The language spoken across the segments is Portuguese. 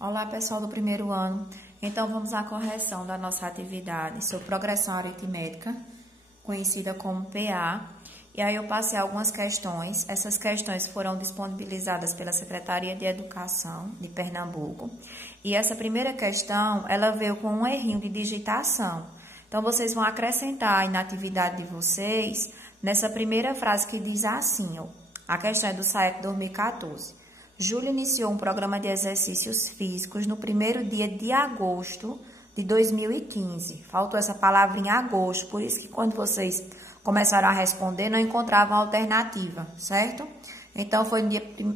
Olá, pessoal do primeiro ano. Então, vamos à correção da nossa atividade sobre progressão aritmética, conhecida como PA. E aí eu passei algumas questões. Essas questões foram disponibilizadas pela Secretaria de Educação de Pernambuco. E essa primeira questão, ela veio com um errinho de digitação. Então, vocês vão acrescentar aí na atividade de vocês, nessa primeira frase que diz assim, ó. A questão é do SAEP 2014. Júlia iniciou um programa de exercícios físicos no primeiro dia de agosto de 2015. Faltou essa palavra em agosto, por isso que quando vocês começaram a responder, não encontravam alternativa, certo? Então, foi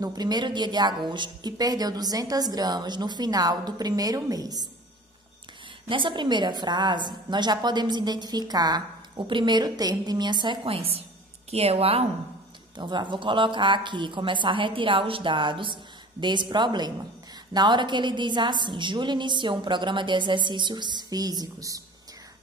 no primeiro dia de agosto e perdeu 200 gramas no final do primeiro mês. Nessa primeira frase, nós já podemos identificar o primeiro termo de minha sequência, que é o A1. Então, vou colocar aqui, começar a retirar os dados desse problema. Na hora que ele diz assim, Júlia iniciou um programa de exercícios físicos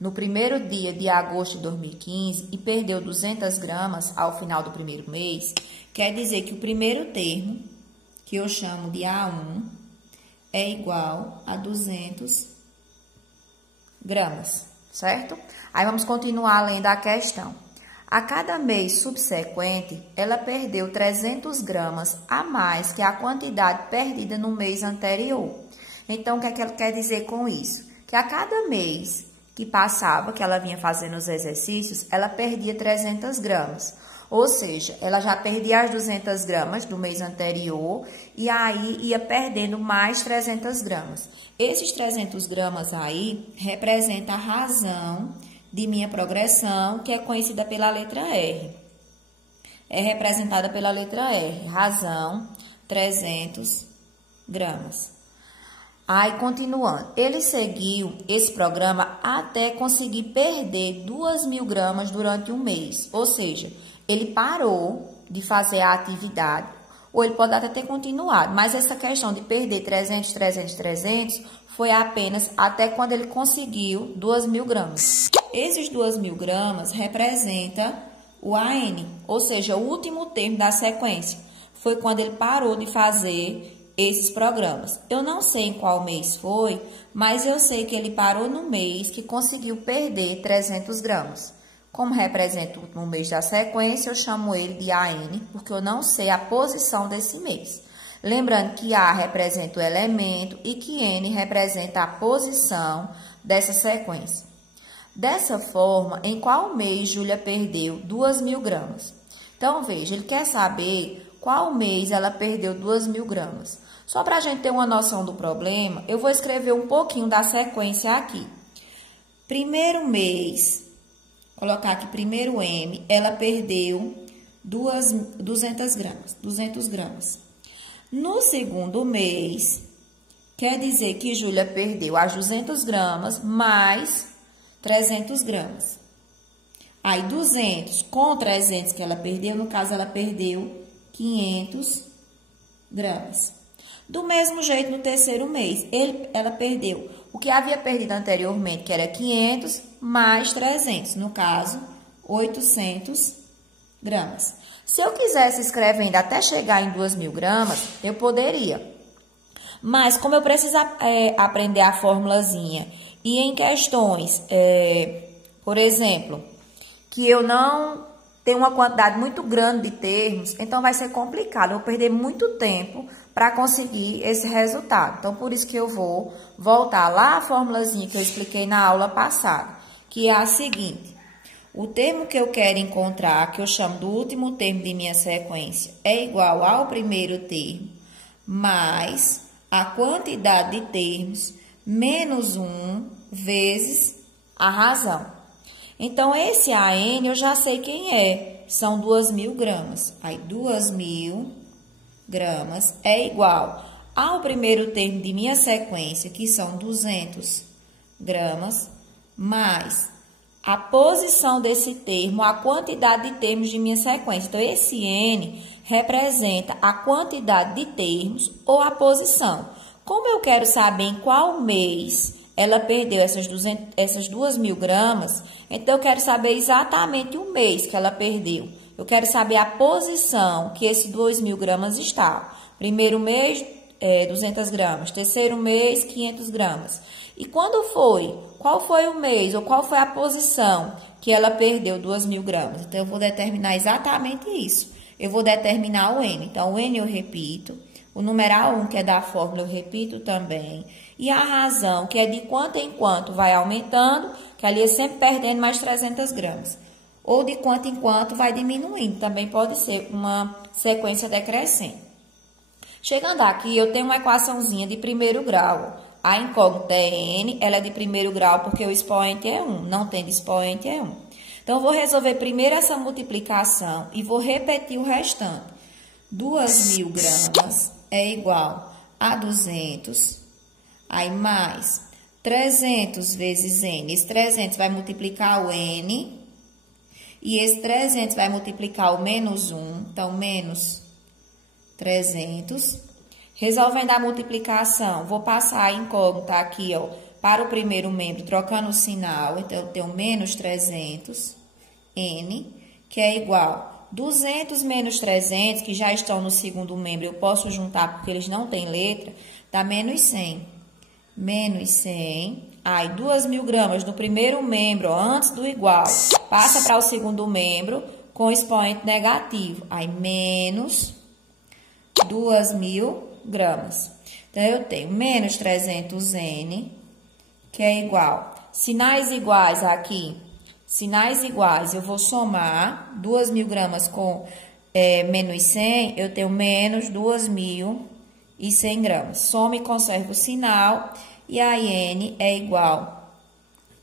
no primeiro dia de agosto de 2015 e perdeu 200 gramas ao final do primeiro mês, quer dizer que o primeiro termo, que eu chamo de A1, é igual a 200 gramas, certo? Aí, vamos continuar lendo a questão. A cada mês subsequente, ela perdeu 300 gramas a mais que a quantidade perdida no mês anterior. Então, o que é que ela quer dizer com isso? Que a cada mês que passava, que ela vinha fazendo os exercícios, ela perdia 300 gramas. Ou seja, ela já perdia as 200 gramas do mês anterior e aí ia perdendo mais 300 gramas. Esses 300 gramas aí representam a razão de minha progressão, que é conhecida pela letra R. É representada pela letra R, razão, 300 gramas. Aí, continuando, ele seguiu esse programa até conseguir perder 2.000 gramas durante um mês. Ou seja, ele parou de fazer a atividade, ou ele pode até ter continuado, mas essa questão de perder 300 foi apenas até quando ele conseguiu 2.000 gramas. Esses 2.000 gramas representa o AN, ou seja, o último termo da sequência. Foi quando ele parou de fazer esses programas. Eu não sei em qual mês foi, mas eu sei que ele parou no mês que conseguiu perder 300 gramas. Como representa o último mês da sequência, eu chamo ele de AN, porque eu não sei a posição desse mês. Lembrando que A representa o elemento e que N representa a posição dessa sequência. Dessa forma, em qual mês Júlia perdeu 2.000 gramas? Então, veja, ele quer saber qual mês ela perdeu 2.000 gramas. Só para a gente ter uma noção do problema, eu vou escrever um pouquinho da sequência aqui. Primeiro mês, colocar aqui primeiro M, ela perdeu 200 gramas. No segundo mês, quer dizer que Júlia perdeu as 200 gramas mais 300 gramas. Aí, 200 com 300 que ela perdeu, no caso, ela perdeu 500 gramas. Do mesmo jeito, no terceiro mês, ela perdeu o que havia perdido anteriormente, que era 500 mais 300, no caso, 800 gramas. Se eu quisesse escrevendo até chegar em 2.000 gramas, eu poderia. Mas, como eu preciso aprender a formulazinha e em questões, por exemplo, que eu não tenho uma quantidade muito grande de termos, então vai ser complicado. Eu vou perder muito tempo para conseguir esse resultado. Então, por isso que eu vou voltar lá a formulazinha que eu expliquei na aula passada, que é a seguinte. O termo que eu quero encontrar, que eu chamo do último termo de minha sequência, é igual ao primeiro termo, mais a quantidade de termos, menos 1 vezes a razão. Então, esse AN eu já sei quem é, são 2.000 gramas. Aí, 2.000 gramas é igual ao primeiro termo de minha sequência, que são 200 gramas, mais a posição desse termo, a quantidade de termos de minha sequência. Então, esse N representa a quantidade de termos ou a posição. Como eu quero saber em qual mês ela perdeu essas 2.000 gramas, então eu quero saber exatamente o mês que ela perdeu. Eu quero saber a posição que esses 2.000 gramas está. Primeiro mês, 200 gramas. Terceiro mês, 500 gramas. E quando foi? Qual foi o mês ou qual foi a posição que ela perdeu 2.000 gramas? Então, eu vou determinar exatamente isso. Eu vou determinar o N. Então, o N eu repito. O numeral 1, que é da fórmula, eu repito também. E a razão, que é de quanto em quanto vai aumentando, que ali é sempre perdendo mais 300 gramas. Ou de quanto em quanto vai diminuindo. Também pode ser uma sequência decrescente. Chegando aqui, eu tenho uma equaçãozinha de primeiro grau. A incógnita é N, ela é de primeiro grau porque o expoente é 1. Não tendo expoente é 1. Então, eu vou resolver primeiro essa multiplicação e vou repetir o restante. 2.000 gramas é igual a 200, aí mais 300 vezes N. Esse 300 vai multiplicar o N, e esse 300 vai multiplicar o menos 1, então, menos 300. Resolvendo a multiplicação, vou passar a incógnita aqui, ó, para o primeiro membro, trocando o sinal. Então, eu tenho menos 300, N, que é igual 200 menos 300, que já estão no segundo membro, eu posso juntar porque eles não têm letra, dá menos 100. Menos 100. Aí, 2.000 gramas no primeiro membro, ó, antes do igual, passa para o segundo membro com expoente negativo. Aí, menos 2.000 gramas. Então, eu tenho menos 300N, que é igual. Sinais iguais aqui. Sinais iguais, eu vou somar 2.000 gramas com menos 100, eu tenho menos 2.100 gramas. Soma e conserva o sinal, e a N é igual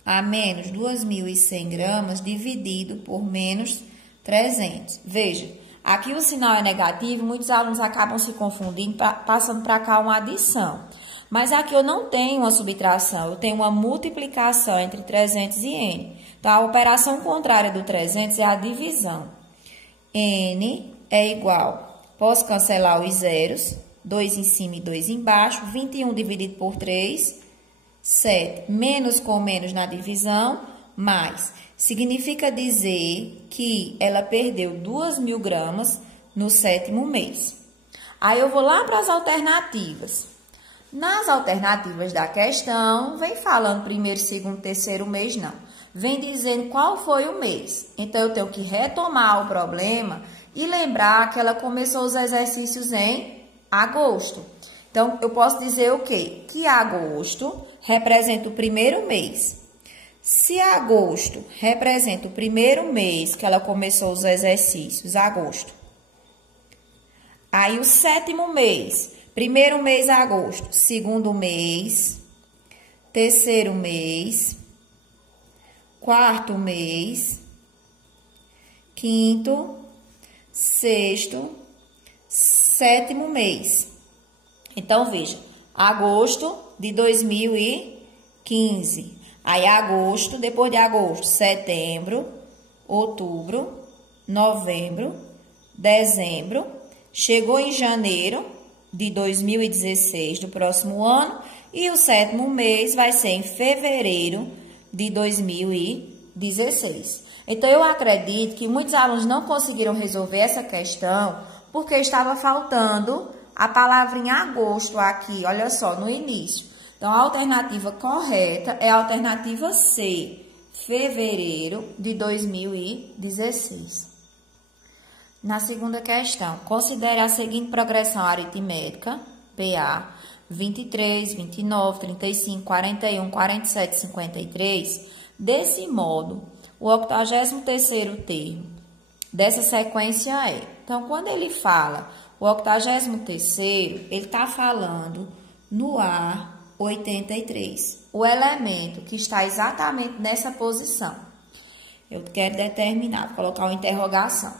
a menos 2.100 gramas dividido por menos 300. Veja, aqui o sinal é negativo, muitos alunos acabam se confundindo, passando para cá uma adição. Mas aqui eu não tenho uma subtração, eu tenho uma multiplicação entre 300 e N. Então, a operação contrária do 300 é a divisão. N é igual, posso cancelar os zeros, 2 em cima e 2 embaixo, 21 dividido por 3, 7. Menos com menos na divisão, mais. Significa dizer que ela perdeu 2.000 gramas no 7º mês. Aí, eu vou lá para as alternativas. Nas alternativas da questão, vem falando primeiro, segundo, terceiro mês, não. Vem dizendo qual foi o mês. Então, eu tenho que retomar o problema e lembrar que ela começou os exercícios em agosto. Então, eu posso dizer o quê? Que agosto representa o primeiro mês. Se agosto representa o primeiro mês que ela começou os exercícios, agosto. Aí, o 7º mês, primeiro mês, agosto. Segundo mês, terceiro mês, quarto mês, quinto, sexto, 7º mês. Então, veja, agosto de 2015. Aí, agosto, depois de agosto, setembro, outubro, novembro, dezembro. Chegou em janeiro de 2016, do próximo ano. E o 7º mês vai ser em fevereiro de 2016. Então, eu acredito que muitos alunos não conseguiram resolver essa questão porque estava faltando a palavrinha agosto aqui, olha só, no início. Então, a alternativa correta é a alternativa C, fevereiro de 2016. Na segunda questão, considere a seguinte progressão aritmética, PA, 23, 29, 35, 41, 47, 53. Desse modo, o 83º termo dessa sequência é. Então, quando ele fala o 83º, ele está falando no A83, o elemento que está exatamente nessa posição. Eu quero determinar, vou colocar uma interrogação.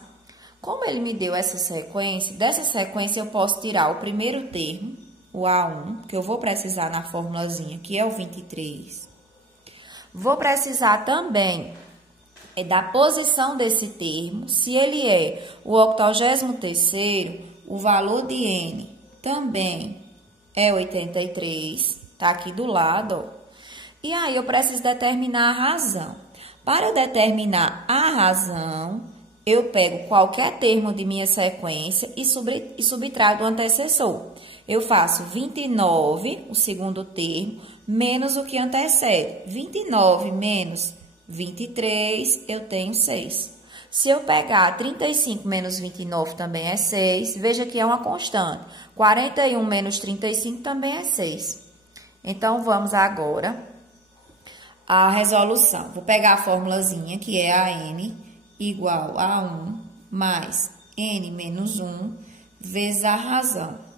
Como ele me deu essa sequência, dessa sequência eu posso tirar o primeiro termo, o A1, que eu vou precisar na formulazinha, que é o 23. Vou precisar também da posição desse termo. Se ele é o 83º, o valor de N também é 83, tá aqui do lado, ó. E aí, eu preciso determinar a razão. Para determinar a razão, eu pego qualquer termo de minha sequência e subtraio do antecessor. Eu faço 29, o segundo termo, menos o que antecede. 29 menos 23, eu tenho 6. Se eu pegar 35 menos 29 também é 6, veja que é uma constante. 41 menos 35 também é 6. Então, vamos agora à resolução. Vou pegar a formulazinha, que é a n igual a 1 mais n menos 1 vezes a razão.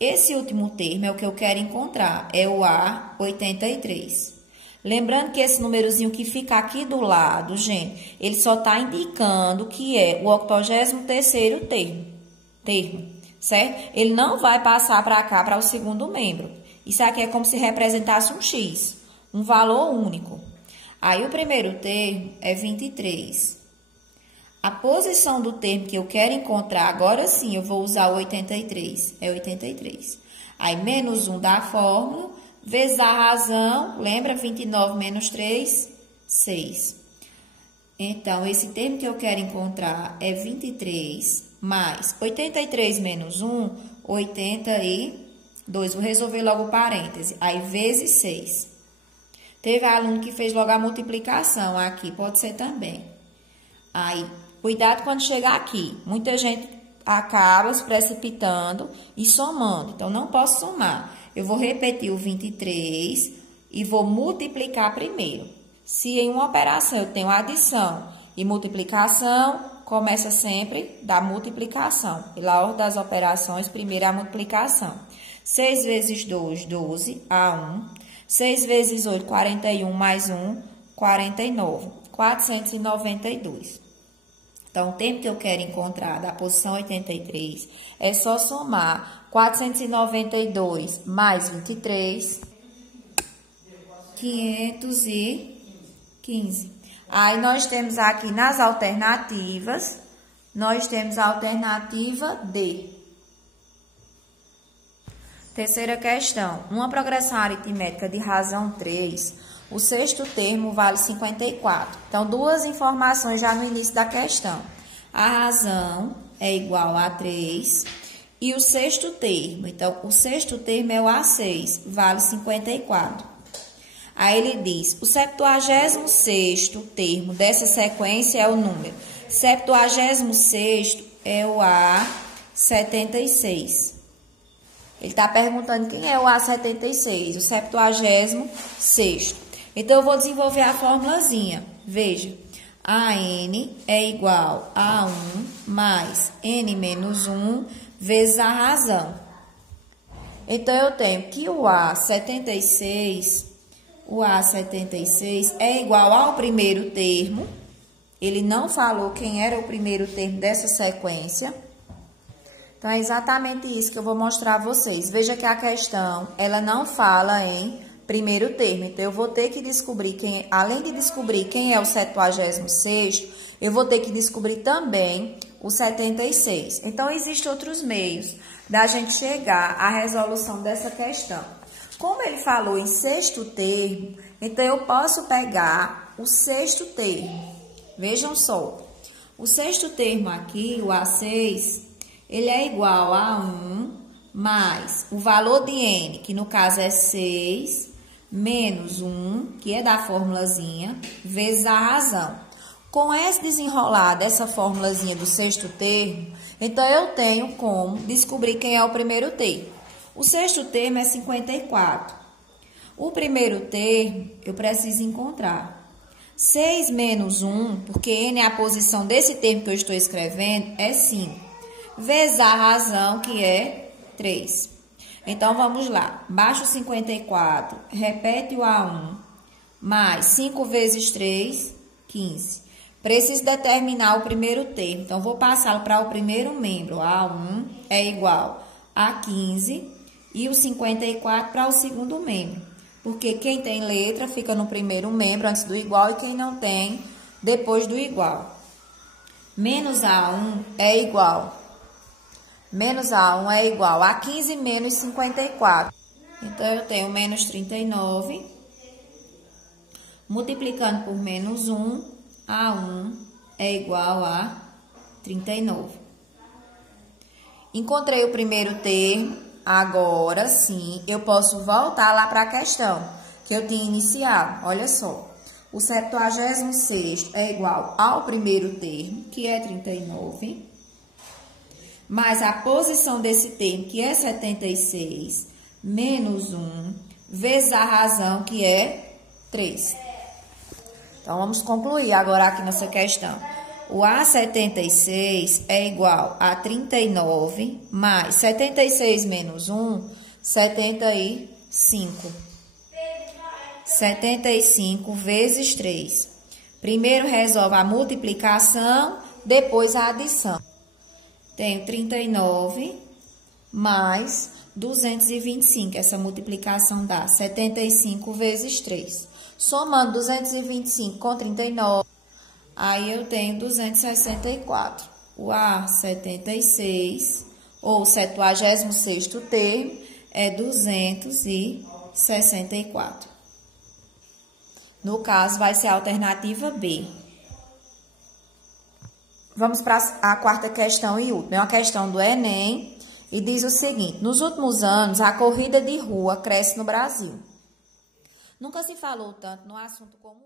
Esse último termo é o que eu quero encontrar, é o A83. Lembrando que esse númerozinho que fica aqui do lado, gente, ele só está indicando que é o 83º termo, certo? Ele não vai passar para cá, para o segundo membro. Isso aqui é como se representasse um X, um valor único. Aí, o primeiro termo é 23. A posição do termo que eu quero encontrar, agora sim, eu vou usar o 83. É 83. Aí, menos 1 da fórmula, vezes a razão, lembra? 29 menos 3, 6. Então, esse termo que eu quero encontrar é 23 mais 83 menos 1, 82. Vou resolver logo o parêntese. Aí, vezes 6. Teve aluno que fez logo a multiplicação aqui, pode ser também. Aí, cuidado quando chegar aqui. Muita gente acaba se precipitando e somando. Então, não posso somar. Eu vou repetir o 23 e vou multiplicar primeiro. Se em uma operação eu tenho adição e multiplicação, começa sempre da multiplicação. Pela ordem das operações, primeiro a multiplicação. 6 vezes 2, 12, A1. 6 vezes 8, 41, mais 1, 49. 492. Então, o termo que eu quero encontrar da posição 83 é só somar 492 mais 23, 515. Aí, nós temos aqui nas alternativas, nós temos a alternativa D. Terceira questão. Uma progressão aritmética de razão 3, o sexto termo vale 54. Então, duas informações já no início da questão. A razão é igual a 3 e o sexto termo. Então, o sexto termo é o A6, vale 54. Aí, ele diz, o 76º termo dessa sequência é o número. 76º é o A76. Ele está perguntando quem é o A76, o 76º. Então, eu vou desenvolver a formulazinha. Veja, AN é igual a 1 mais N menos 1 vezes a razão. Então, eu tenho que o A76 é igual ao primeiro termo. Ele não falou quem era o primeiro termo dessa sequência. Então, é exatamente isso que eu vou mostrar a vocês. Veja que a questão, ela não fala em primeiro termo. Então, eu vou ter que descobrir além de descobrir quem é o 76º, eu vou ter que descobrir também o 76. Então, existem outros meios da gente chegar à resolução dessa questão. Como ele falou em sexto termo, então, eu posso pegar o sexto termo. Vejam só. O sexto termo aqui, o A6... ele é igual a 1 mais o valor de N, que no caso é 6, menos 1, que é da formulazinha, vezes a razão. Com esse desenrolar dessa formulazinha do sexto termo, então eu tenho como descobrir quem é o primeiro termo. O sexto termo é 54. O primeiro termo eu preciso encontrar. 6 menos 1, porque N é a posição desse termo que eu estou escrevendo, é 5. Vezes a razão, que é 3. Então, vamos lá. Baixa o 54, repete o A1, mais 5 vezes 3, 15. Preciso determinar o primeiro termo. Então, vou passá-lo para o primeiro membro. A1 é igual a 15 e o 54 para o segundo membro. Porque quem tem letra fica no primeiro membro antes do igual e quem não tem, depois do igual. Menos A1 é igual... Menos A1 é igual a 15 menos 54. Então, eu tenho menos 39. Multiplicando por menos 1, A1 é igual a 39. Encontrei o primeiro termo. Agora sim, eu posso voltar lá para a questão que eu tinha iniciado. Olha só, o 76º é igual ao primeiro termo, que é 39, mais a posição desse termo, que é 76, menos 1, vezes a razão, que é 3. Então, vamos concluir agora aqui nessa questão. O A76 é igual a 39 mais 76 menos 1, 75. 75 vezes 3. Primeiro resolve a multiplicação, depois a adição. Tenho 39 mais 225. Essa multiplicação dá 75 vezes 3. Somando 225 com 39, aí eu tenho 264. O A76, ou o 76º termo, é 264. No caso, vai ser a alternativa B. Vamos para a quarta questão e última. É uma questão do Enem e diz o seguinte: nos últimos anos, a corrida de rua cresce no Brasil. Nunca se falou tanto no assunto como